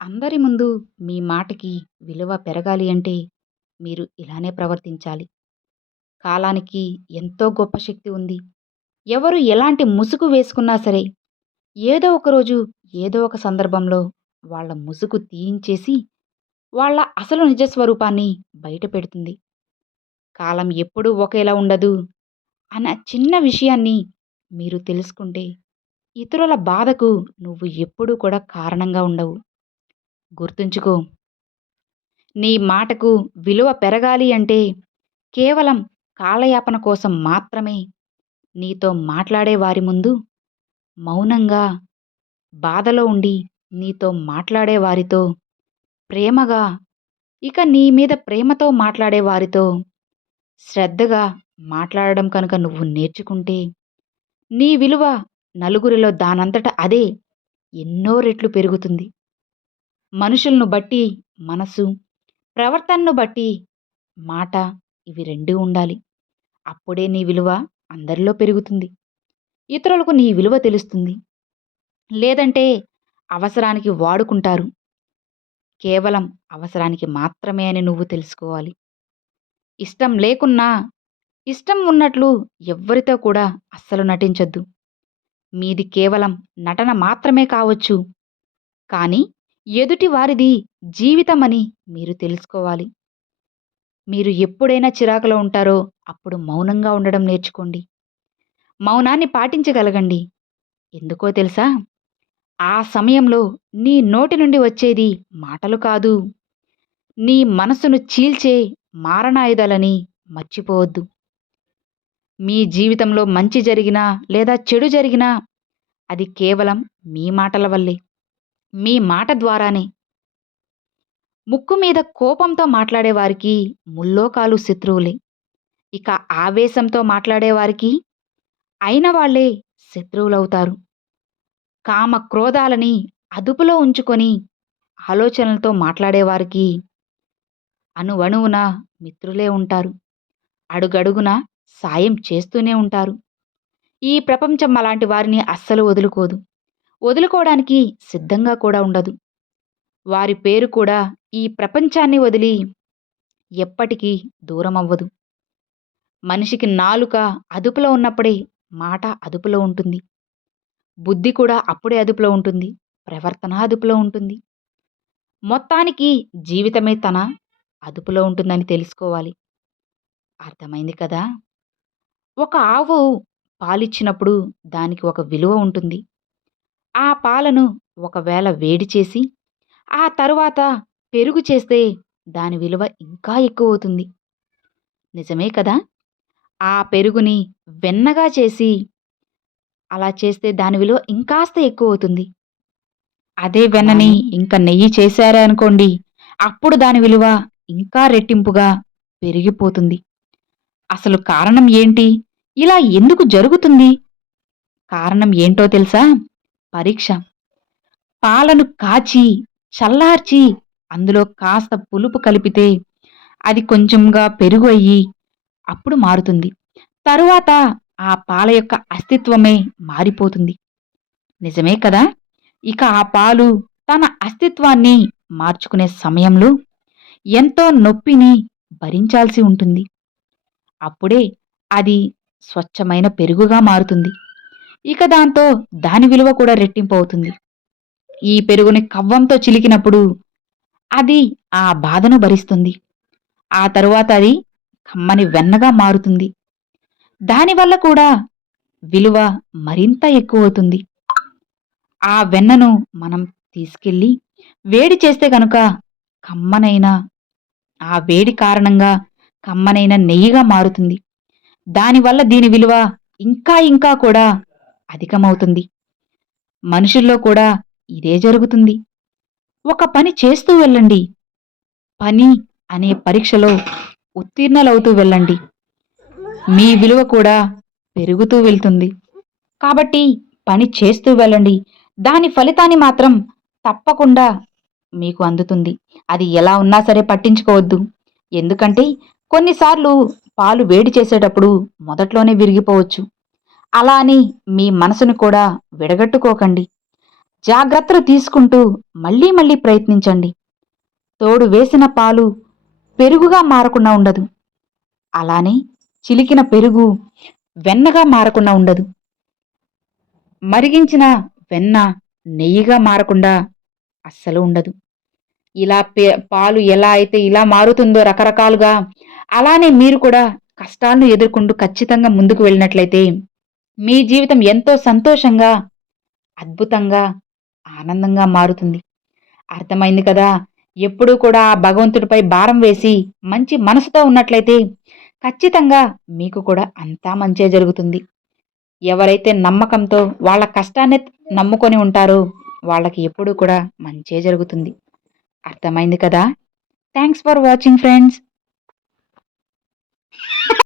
అందరి ముందు మీ మాటకి విలువ పెరగాలి అంటే మీరు ఇలానే ప్రవర్తించాలి. కాలానికి ఎంతో గొప్ప శక్తి ఉంది. ఎవరు ఎలాంటి ముసుగు వేసుకున్నా సరే, ఏదో ఒక రోజు, ఏదో ఒక సందర్భంలో వాళ్ళ ముసుగు తీయించేసి, వాళ్ళ అసలు నిజ స్వరూపాన్ని బయట పెడుతుంది. కాలం ఎప్పుడూ ఒకేలా ఉండదు అన్న చిన్న విషయాన్ని మీరు తెలుసుకుంటే, ఇతరుల బాధకు నువ్వు ఎప్పుడూ కూడా కారణంగా ఉండవు. గుర్తుంచుకో. నీ మాటకు విలువ పెరగాలి అంటే కేవలం కాలయాపన కోసం మాత్రమే నీతో మాట్లాడే వారి ముందు మౌనంగా, బాధలో ఉండి నీతో మాట్లాడే వారితో ప్రేమగా, ఇక నీ మీద ప్రేమతో మాట్లాడే వారితో శ్రద్ధగా మాట్లాడడం కనుక నువ్వు నేర్చుకుంటే నీ విలువ నలుగురిలో దానంతట అదే ఎన్నో రెట్లు పెరుగుతుంది. మనుషులను బట్టి మనసు, ప్రవర్తనను బట్టి మాట, ఇవి రెండూ ఉండాలి. అప్పుడే నీ విలువ అందరిలో పెరుగుతుంది. ఇతరులకు నీ విలువ తెలుస్తుంది. లేదంటే అవసరానికి వాడుకుంటారు. కేవలం అవసరానికి మాత్రమే అని నువ్వు తెలుసుకోవాలి. ఇష్టం లేకున్నా ఇష్టం ఉన్నట్లు ఎవ్వరితో కూడా అస్సలు నటించొద్దు. మీది కేవలం నటన మాత్రమే కావచ్చు. కానీ ఎదుటి వారిది జీవితమని మీరు తెలుసుకోవాలి. మీరు ఎప్పుడైనా చిరాకులో ఉంటారో అప్పుడు మౌనంగా ఉండడం నేర్చుకోండి. మౌనాన్ని పాటించగలగండి. ఎందుకో తెలుసా? ఆ సమయంలో నీ నోటి నుండి వచ్చేది మాటలు కాదు, నీ మనసును చీల్చే మారణాయుధాలని మర్చిపోవద్దు. మీ జీవితంలో మంచి జరిగినా లేదా చెడు జరిగినా అది కేవలం మీ మాటల వల్లే. మీ మాట ద్వారానే. ముక్కు మీద కోపంతో మాట్లాడేవారికి ముల్లోకాలు శత్రువులే. ఇక ఆవేశంతో మాట్లాడేవారికి అయిన వాళ్ళే శత్రువులవుతారు. కామ క్రోధాలని అదుపులో ఉంచుకొని ఆలోచనలతో మాట్లాడేవారికి అణువణువున మిత్రులే ఉంటారు. అడుగడుగున సాయం చేస్తూనే ఉంటారు. ఈ ప్రపంచం అలాంటి వారిని అస్సలు వదులుకోదు. వదులుకోవడానికి సిద్ధంగా కూడా ఉండదు. వారి పేరు కూడా ఈ ప్రపంచాన్ని వదిలి ఎప్పటికీ దూరమవ్వదు. మనిషికి నాలుక అదుపులో ఉన్నప్పుడే మాట అదుపులో ఉంటుంది. బుద్ధి కూడా అప్పుడే అదుపులో ఉంటుంది. ప్రవర్తన అదుపులో ఉంటుంది. మొత్తానికి జీవితమే తన అదుపులో ఉంటుందని తెలుసుకోవాలి. అర్థమైంది కదా? ఒక ఆవు పాలిచ్చినప్పుడు దానికి ఒక విలువ ఉంటుంది. ఆ పాలను ఒకవేళ వేడి చేసి ఆ తరువాత పెరుగు చేస్తే దాని విలువ ఇంకా ఎక్కువవుతుంది. నిజమే కదా? ఆ పెరుగుని వెన్నగా చేసి అలా చేస్తే దాని విలువ ఇంకాస్త ఎక్కువవుతుంది. అదే వెన్నని ఇంకా నెయ్యి చేశారే అనుకోండి, అప్పుడు దాని విలువ ఇంకా రెట్టింపుగా పెరిగిపోతుంది. అసలు కారణం ఏంటి? ఇలా ఎందుకు జరుగుతుంది? కారణం ఏంటో తెలుసా? పరీక్ష. పాలను కాచి, చల్లార్చి అందులో కాస్త పులుపు కలిపితే అది కొంచెంగా పెరుగు అయ్యి అప్పుడు మారుతుంది. తరువాత ఆ పాల యొక్క అస్తిత్వమే మారిపోతుంది. నిజమే కదా? ఇక ఆ పాలు తన అస్తిత్వాన్ని మార్చుకునే సమయంలో ఎంతో నొప్పిని భరించాల్సి ఉంటుంది. అప్పుడే అది స్వచ్ఛమైన పెరుగుగా మారుతుంది. ఇక దాంతో దాని విలువ కూడా రెట్టింపు అవుతుంది. ఈ పెరుగుని కవ్వంతో చిలికినప్పుడు అది ఆ బాధను భరిస్తుంది. ఆ తరువాత అది కమ్మని వెన్నగా మారుతుంది. దానివల్ల కూడా విలువ మరింత ఎక్కువవుతుంది. ఆ వెన్నను మనం తీసుకెళ్ళి వేడి చేస్తే గనుక కమ్మనైన ఆ వేడి కారణంగా కమ్మనైన నెయ్యిగా మారుతుంది. దానివల్ల దీని విలువ ఇంకా ఇంకా కూడా అధికమవుతుంది. మనుషుల్లో కూడా ఇదే జరుగుతుంది. ఒక పని చేస్తూ వెళ్ళండి. పని అనే పరీక్షలో ఉత్తీర్ణులవుతూ వెళ్ళండి. మీ విలువ కూడా పెరుగుతూ వెళ్తుంది. కాబట్టి పని చేస్తూ వెళ్ళండి. దాని ఫలితాన్ని మాత్రం తప్పకుండా మీకు అందుతుంది. అది ఎలా ఉన్నా సరే పట్టించుకోవద్దు. ఎందుకంటే కొన్నిసార్లు పాలు వేడి చేసేటప్పుడు మొదట్లోనే విరిగిపోవచ్చు. అలా అని మీ మనసును కూడా విడగొట్టుకోకండి. జాగ్రత్తలు తీసుకుంటూ మళ్ళీ మళ్ళీ ప్రయత్నించండి. తోడు వేసిన పాలు పెరుగుగా మారకుండా ఉండదు. అలానే చిలికిన పెరుగు వెన్నగా మారకుండా ఉండదు. మరిగించిన వెన్న నెయ్యిగా మారకుండా అస్సలు ఉండదు. ఇలా పాలు ఎలా అయితే ఇలా మారుతుందో రకరకాలుగా, అలానే మీరు కూడా కష్టాలను ఎదుర్కొంటూ ఖచ్చితంగా ముందుకు వెళ్ళినట్లయితే మీ జీవితం ఎంతో సంతోషంగా, అద్భుతంగా, ఆనందంగా మారుతుంది. అర్థమైంది కదా! ఎప్పుడూ కూడా ఆ భగవంతుడిపై భారం వేసి మంచి మనసుతో ఉన్నట్లయితే ఖచ్చితంగా మీకు కూడా అంతా మంచే జరుగుతుంది. ఎవరైతే నమ్మకంతో వాళ్ళ కష్టాన్నే నమ్ముకొని ఉంటారో వాళ్ళకి ఎప్పుడూ కూడా మంచే జరుగుతుంది. అర్థమైంది కదా! Thanks for watching friends.